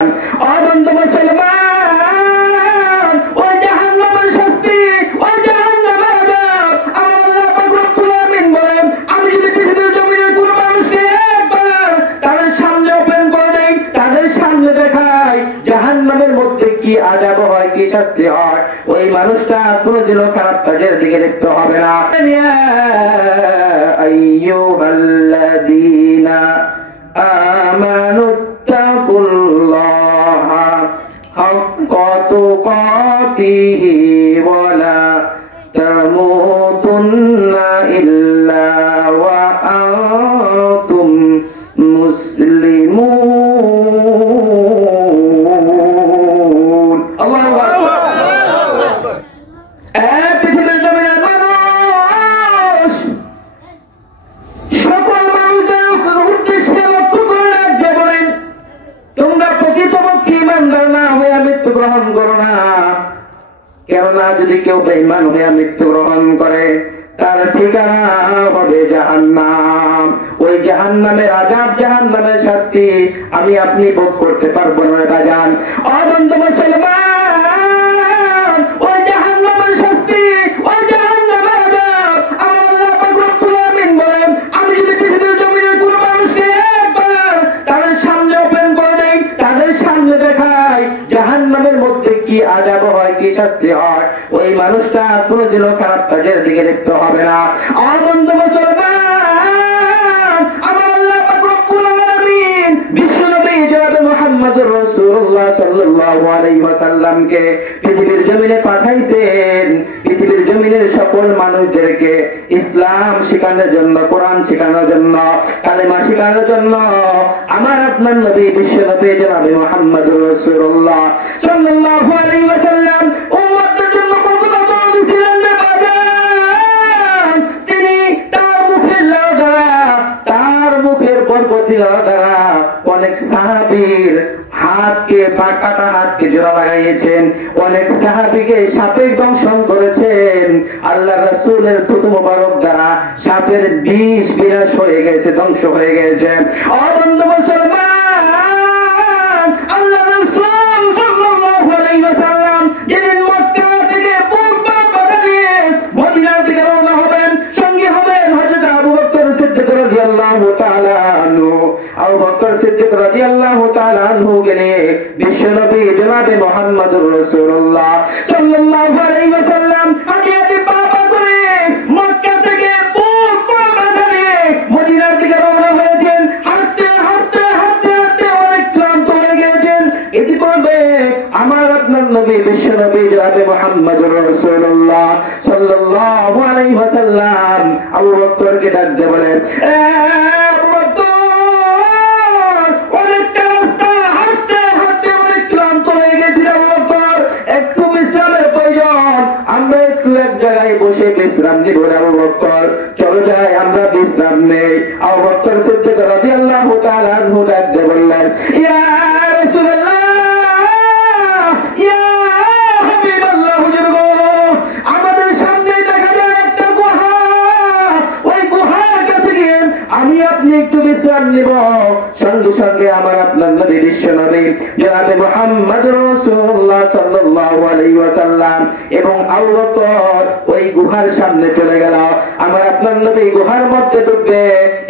অবন্ধ মুসলমান, ওই জাহান্নামের শাস্তি, ওই জাহান্নামের আযাব আমার আল্লাহ পাক রব্বুল আমিন বলেন, আমি যদি পৃথিবীর জমিনের কোন মানুষকে একবার তাদের সামনে ওপেন করে দেই, তাদের সামনে দেখাই জাহান্নামের মধ্যে কি আযাব হয়, কি শাস্তি হয়, ওই মানুষটা কোনোদিনও খারাপ কাজের দিকে দেখতে হবে না। ইয়া আইয়ুহাল্লাযীনা আমানু তাকুল্লাহা হাক্কা তুকাতিহি ওয়া লা তামুতুন্না ইল্লা ওয়া আনতুম মুসলিমুন। আল্লাহু আকবার। পৃথিবীর জমিনের মানুষ, সকল মানুষদের উদ্দেশ্যে লক্ষ্য করে রাখতে বলেন, তোমরা প্রকৃতপক্ষে ঈমানদার না হয়ে মৃত্যুগ্রহণ করো না। কেননা যদি কেউ বেঈমান হয়ে মৃত্যুগ্রহণ করে তার ঠিকানা হবে জাহান্নাম। ওই জাহান্নামের আযাব, জাহান্নামের শাস্তি আমি আপনি ভোগ করতে পারবো না বাজান। অবন্ধ মুসলমান, ওই জাহান্নামের শাস্তি, ওই জাহান্নামের আযাব আমার আল্লাহ পাক রব্বুল আমিন বলেন, আমি যদি পৃথিবীর জমিনের কোন মানুষকে একবার তাদের সামনে ওপেন করে দেই, তাদের সামনে দেখাই জাহান্নামের মধ্যে কি আযাব হয়, কি শাস্তি হয়, ওই মানুষটা কোনোদিনও খারাপ কাজের দিকে দেখতে হবে না। অবন্ধ মুসলমান, আমার আল্লাহ পাক রব্বুল আলামিন বিশ্বনবী জনাব মুহাম্মদুর রাসূলুল্লাহ সাল্লাল্লাহু আলাইহি ওয়াসাল্লামকে পৃথিবীর জমিনে পাঠাইছেন, পৃথিবীর জমিনের সকল মানুষদেরকে ইসলাম শেখানোর জন্য, কোরআন শেখানোর জন্য, কালেমা শেখানোর জন্য। আমার আপনার নবী বিশ্বনবী জনাব মুহাম্মদুর রাসূলুল্লাহ সাল্লাল্লাহু আলাইহি ওয়াসাল্লাম উম্মতের জন্য কতটা জরুরি ছিলেন রে বাজান। তিনি তার মুখের দ্বারা, তার মুখের বরকতি দ্বারা অনেক সাহাবীর হাতকে, কাটা হাতকে জোড়া লাগাইয়েছেন, অনেক সাহাবীকে সাপে দংশন করেছেন। আল্লাহ রাসূলের থুতু মোবারক দ্বারা সাপের বিষ বিনাশ হয়ে গেছে, ধ্বংস হয়ে গেছে। অবন্ধ মুসলমান, আল্লাহ রাসূল সাল্লাল্লাহু আলাইহি ওয়াসাল্লাম যেদিন মক্কা থেকে পূর্ব পানে মদিনার দিকে রওনা হবেন, সঙ্গে হবেন হযরত আবু বকর সিদ্দিক রাদিয়াল্লাহু তাআলা আনহু। আবু বকর সিদ্দিক রাদিয়াল্লাহু তাআলা আনহু গেলে বিশ্বনবী জনাবে মুহাম্মদুর রাসূলুল্লাহ সাল্লাল্লাহু আলাইহি ওয়াসাল্লাম আগে বাবা করে মক্কা থেকে পূর্ব পানে মদিনার দিকে রওনা হয়েছেন। হাঁটতে হাঁটতে হাঁটতে হাঁটতে অনেক ক্লান্ত হয়ে গেছেন। এটি করবে আমার আপনার নবী বিশ্বনবী জনাবে মুহাম্মদুর রাসূলুল্লাহ সাল্লাল্লাহু আলাইহি ওয়াসাল্লাম আবু বকরকে ডাক দিয়ে বলেন, আবু বকর, অনেকটা রাস্তা হাঁটতে হাঁটতে অনেক ক্লান্ত হয়ে গেছি আবু বকর, একটু বিশ্রামের প্রয়োজন, আমরা একটু এক জায়গায় বসে বিশ্রাম নিব আবু বকর, চলো যাই আমরা বিশ্রাম নেই। আবু বকর সিদ্দিক রাদিয়াল্লাহু তাআলা আনহু ডাক দিয়ে বললেন, ইয়া রাসূলুল্লাহ, ইয়া হাবিবাল্লাহ, হুজুর গো, আমাদের সামনে দেখা যায় একটা গুহা, ওই গুহার কাছে গিয়ে আমি আপনি একটু বিশ্রাম নিব। সঙ্গে সঙ্গে আমার আপনার নবী বিশ্বনবী জনাবে মুহাম্মদুর রাসূলুল্লাহ সাল্লাল্লাহু আলাইহি ওয়াসাল্লাম এবং আবু বকর ওই গুহার সামনে চলে গেল। আমার আপনার নবী গুহার মধ্যে ঢুকবে,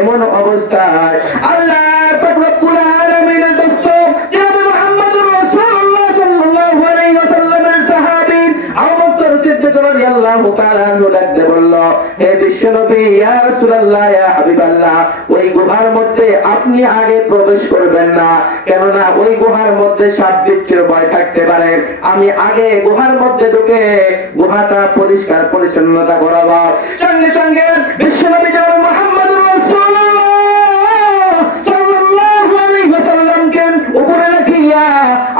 এমন অবস্থায় আল্লাহ পাক রব্বুল আলামিনের দোস্ত জনাবে মুহাম্মদুর রাসূলুল্লাহ সাল্লাল্লাহু আলাইহি ওয়াসাল্লামের সাহাবী আবু বকর সিদ্দিক রাদিয়াল্লাহু তাআলা আনহু ডাকতে বলল, হে বিশ্বনবী, ইয়া রাসূলুল্লাহ, ইয়া হাবিবাল্লাহ, ওই গুহার মধ্যে আপনি আগে প্রবেশ করবেন না, কেননা ওই গুহার মধ্যে সাপ বিচ্ছুর ভয় থাকতে পারে। আমি আগে গুহার মধ্যে ঢুকে গুহাটা পরিষ্কার পরিচ্ছন্নতা করাবো। সঙ্গে সঙ্গে বিশ্বনবী জনাব মুহাম্মদুর রাসূলুল্লাহ সাল্লাল্লাহু আলাইহি ওয়াসাল্লামকে উপরে রাখিয়া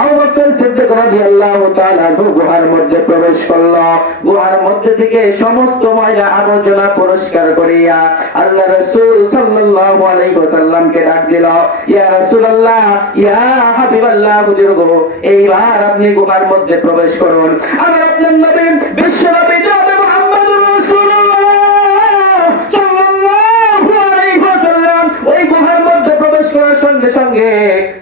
আবু বকর সিদ্দিক রাদিয়াল্লাহু তাআলা গুহার মধ্যে প্রবেশ করল। গুহার মধ্যে থেকে সমস্ত ময়লা আবর্জনা পরিষ্কার করিয়া আল্লাহ রাসূল সাল্লাল্লাহু আলাইহি ওয়াসাল্লামকে ডাক দিল, ইয়া রাসূলুল্লাহ, ইয়া হাবিবাল্লাহ, হুজুর গো, এইবার আপনি গুহার মধ্যে প্রবেশ করুন। আমার আপনার নবী বিশ্বনবী জনাবে মুহাম্মদুর রাসূলুল্লাহ সাল্লাল্লাহু আলাইহি ওয়াসাল্লাম ওই গুহার মধ্যে প্রবেশ করার সঙ্গে সঙ্গে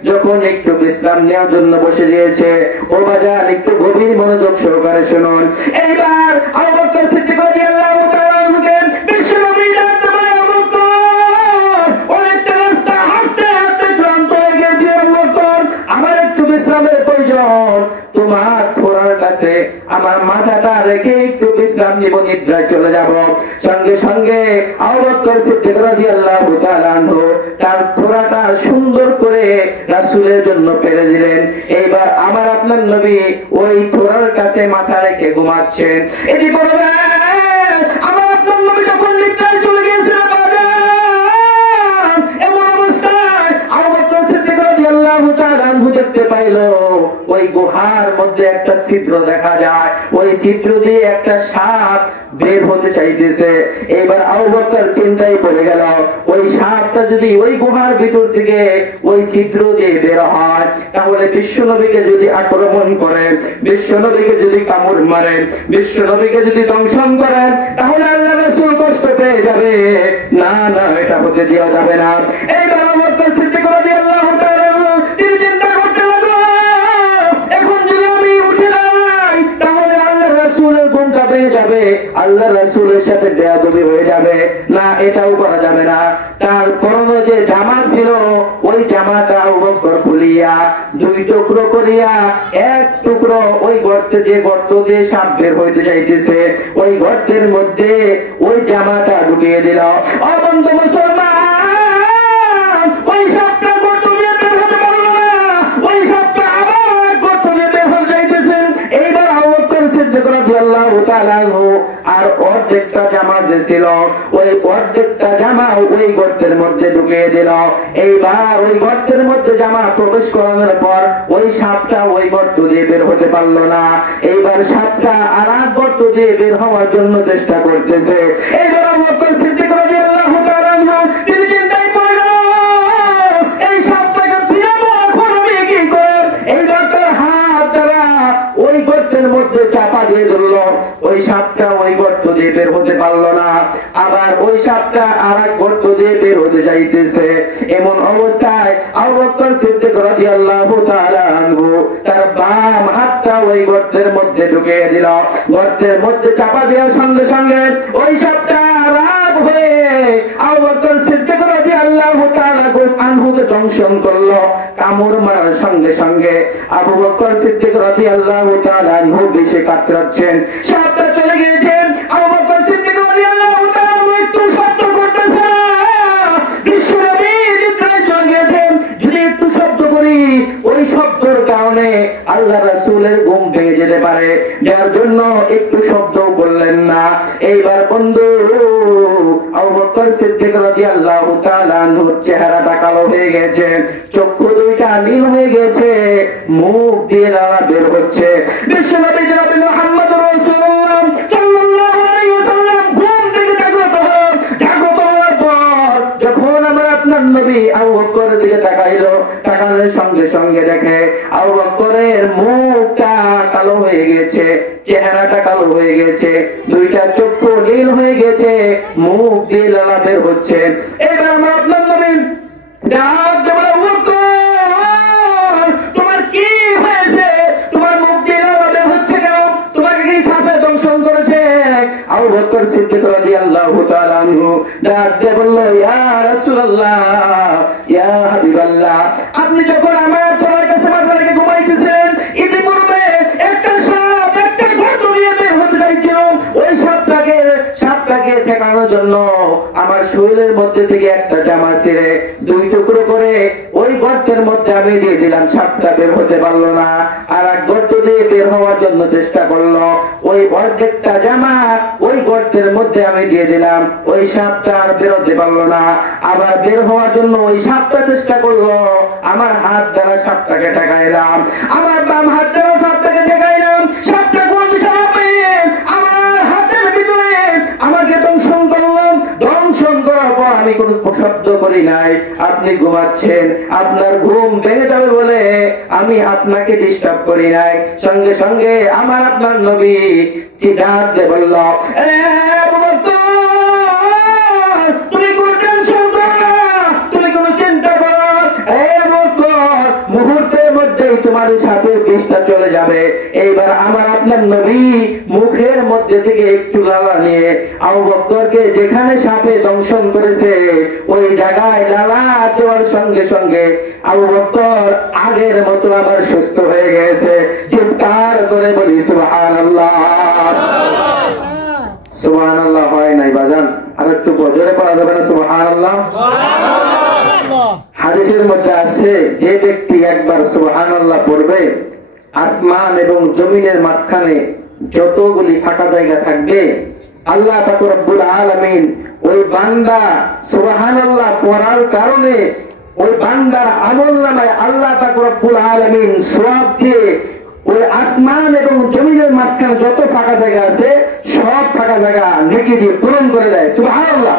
যখন একটু বিশ্রাম ইসলাম নেওয়ার জন্য বসে গিয়েছে। ও বাজার একটু গভীর মনোযোগ সহকারে শুনুন। এইবার আবু বকর সিদ্দিক রাদিয়াল্লাহু তাআলা আনহুকে বিশ্বনবী ডাকতে বলে, আবু বকর, অনেকটা রাস্তা হাঁটতে হাঁটতে ক্লান্ত হয়ে গেছে আবু বকর, আমার একটু বিশ্রামের প্রয়োজন। তোমার থোড়ার কাছে আমার মাথাটা রেখে একটু বিশ্রাম নিব, নিদ্রায় চলে যাব। সঙ্গে সঙ্গে আবু বকর সিদ্দিক রাদিয়াল্লাহু তাআলা আনহু তার থোড়াটা সুন্দর করে রাসূলের জন্য পেরে দিলেন। এইবার আমার আপনার নবী ওই থোড়ার কাছে মাথা রেখে ঘুমাচ্ছেন। এটি করবে আমার আপনার নবী যখন নিদ্রায় চলে গিয়েছিলেন, এমন অবস্থায় আবু বকর সিদ্দিক রাদিয়াল্লাহু তাআলা আনহু দেখতে পাইল ওই গুহার মধ্যে একটা ছিদ্র দেখা যায়, ওই ছিদ্র দিয়ে একটা সাপ বের হতে চাইতেছে। এবার আবু বকর চিন্তায় পড়ে গেল, ওই সাপটা যদি ওই গুহার ভিতর থেকে ওই ছিদ্র দিয়ে বের হয়, তাহলে বিশ্বনবীকে যদি আক্রমণ করেন, বিশ্বনবীকে যদি কামড় মারেন, বিশ্বনবীকে যদি দংশন করেন, তাহলে আল্লাহ রাসূল কষ্ট পেয়ে যাবে। না না, এটা হতে দেওয়া যাবে না। এইবার আবু বকর সিদ্দিক রাদিয়াল্লাহু তাআলা তিনি চিন্তা করতে লাগলো, এখন যদি আমি উঠে দাঁড়াই তাহলে আল্লাহ রাসূলের ঘুমটা পেয়ে যাবে, আল্লাহ রাসূলের সাথে বেয়াদবি হয়ে যাবে। না, এটাও করা যাবে না। তার পরনে যে জামা ছিল ওই জামাটা আবু বকর খুলিয়া দুই টুকরো করিয়া এক টুকরো ওই গর্তে, যে গর্ত দিয়ে সাপ বের হইতে চাইতেছে, ওই গর্তের মধ্যে ওই জামাটা ঢুকিয়ে দিল। অবন্ধ মুসলমান, ওই সাপটা গর্ত দিয়ে বের হতে পারল না, ওই সাপটা আবার গর্ত দিয়ে বের হয়ে যাইতেছেন। এইবার আবু বকর সিদ্দিক রাদিয়াল্লাহু তাআলা আর অর্ধেকটা জামা যে ছিল ওই অর্ধেকটা জামা ওই গর্তের মধ্যে ঢুকিয়ে দিল। এইবার ওই গর্তের মধ্যে জামা প্রবেশ করানোর পর ওই সাপটা ওই গর্ত দিয়ে বের হতে পারলো না। এইবার সাপটা আর এক গর্ত দিয়ে বের হওয়ার জন্য চেষ্টা করতেছে। এইবার আবু বকর সিদ্দিক রাদিয়াল্লাহু তাআলা তিনি চিন্তায় পড়ে গেল, এই সাপটাকে ফিরাবো এখন আমি কি করে। এইবার তার হাত দ্বারা ওই গর্তের মধ্যে চাপা দিয়ে ধরল, ওই সাপটা ওই গর্ত দিয়ে বের হতে পারলো না। আবার ওই সাপটা আর এক গর্ত দিয়ে বের হতে যাইতেছে। এমন অবস্থায় আবু বকর সিদ্দিক রাদিয়াল্লাহু তাআলা আনহু তার বাম হাতটা ওই গর্তের মধ্যে ঢুকিয়ে দিল। গর্তের মধ্যে চাপা দেওয়ার সঙ্গে সঙ্গে ওই সাপটা রাগ হয়ে আবু বকর সিদ্দিক রাদিয়াল্লাহু তাআলা আনহুকে দংশন করলো। কামড় মারার সঙ্গে সঙ্গে আবু বকর সিদ্দিক রাদিয়াল্লাহু তাআলা আনহু বেশি কাতরাচ্ছেন। সাপটা চলে গিয়েছেন। আবু বকর সিদ্দিক রাদিয়াল্লাহু তাআলা একটু শব্দ করতেছে, বিশ্বনবী নিদ্রায় চলে গিয়েছেন, যদি একটু শব্দ করি ওই শব্দের কারণে আল্লাহ রাসূলের ঘুম ভেঙে যেতে পারে, যার জন্য একটু শব্দ করলেন না। এইবার বন্ধু আবু বকর সিদ্দিক রাদিয়াল্লাহু তাআলা আনহুর চেহারাটা কালো হয়ে গেছে, চক্ষু দুইটা নীল হয়ে গেছে, মুখ দিয়ে লালা বের হচ্ছে। বিশ্বনবী জনাব মুহাম্মদুর রাসূলুল্লাহ সাল্লাল্লাহু আলাইহি ওয়াসাল্লাম ঘুম থেকে জাগ্রত হন। জাগ্রত হওয়ার পর যখন আমার আপনার নবী আবু বকরের দিকে তাকাইলো, তাকানোর সঙ্গে সঙ্গে দেখে আবু বকরের মুখটা কালো হয়ে গেছে, চেহারাটা কালো হয়ে গেছে, দুইটা চক্ষু নীল হয়ে গেছে, মুখ দিয়ে লালা বের হচ্ছে। এবার আমার আপনার নবী ডাক দিয়ে বলে, আবু বকর, তোমার কি হয়েছে? তোমার মুখ দিয়ে লালা বের হচ্ছে কেন? তোমাকে কি সাপে দংশন করেছে? আবু বকর সিদ্দিক রাদিয়াল্লাহু তাআলা আনহু ডাক দিয়ে বলল, ইয়া রাসূলুল্লাহ, ইয়া হাবিবাল্লাহ, আপনি যখন আমার তোমার কাছে মাথা রেখে ঘুমাইতেছিলেন, ইতিপূর্বে একটা সাপ একটা গর্ত দিয়ে বের হতে চাইছিল। ওই সাপটাকে ঠেকানোর জন্য আমার শরীরের মধ্যে থেকে একটা জামা ছিঁড়ে দুই টুকরো করে ওই গর্তের মধ্যে আমি দিয়ে দিলাম। সাপটা বের হতে পারলো না, আর এক গর্ত দিয়ে বের হওয়ার জন্য চেষ্টা করলো। ওই অর্ধেকটা জামা ওই গর্তের মধ্যে আমি দিয়ে দিলাম, ওই সাপটা আর বেরোতে পারলো না। আবার বের হওয়ার জন্য ওই সাপটা চেষ্টা করলো, আমার হাত দ্বারা সাপটাকে ঠেকাইলাম, আমার বাম হাত দ্বারা সাপটাকে ঠেকাইলাম। সাপটা কোন সাপে আমার হাতের ভিতরে আমাকে দংশন করলাম। দংশন করার পর আমি কোনো শব্দ করি নাই। আপনি ঘুমাচ্ছেন, আপনার ঘুম ভেঙে যাবে বলে আমি আপনাকে ডিস্টার্ব করি নাই। সঙ্গে সঙ্গে আমার আপনার নবী চিৎকার দিয়ে বলল, তুমি কোনো টেনশন করো না, তুমি কোনো চিন্তা করো। মুহূর্তের মধ্যে পরেই তোমার সাপের বিষটা চলে যাবে। এইবার আমার আপনার নবী মুখের মধ্যে থেকে একটু লালা নিয়ে আবু বকরকে যেখানে সাপে দংশন করেছে ওই জায়গায় লালা দেওয়ার সঙ্গে সঙ্গে আবু বকর আগের মতো আবার সুস্থ হয়ে গেছে। চিৎকার করে বলি সুবহানাল্লাহ। সুবহানাল্লাহ হয় নাই বাজান? আর একটু বজরে পড়া যাবে না সুবহানাল্লাহ? হাদিসের মধ্যে আছে যে ব্যক্তি একবার সুবহানাল্লাহ পড়বে আসমান এবং জমিনের মাঝখানে যতগুলি ফাঁকা জায়গা থাকবে আল্লাহ পাক রব্বুল আলামিন ওই বান্দা সুবহানাল্লাহ পড়ার কারণে ওই বান্দার আমলনামায় আল্লাহ পাক রব্বুল আলামিন সওয়াব দিয়ে ওই আসমান এবং জমিনের মাঝখানে যত ফাঁকা জায়গা আছে সব ফাঁকা জায়গা নেকি দিয়ে পূরণ করে দেয়। সুবহানাল্লাহ।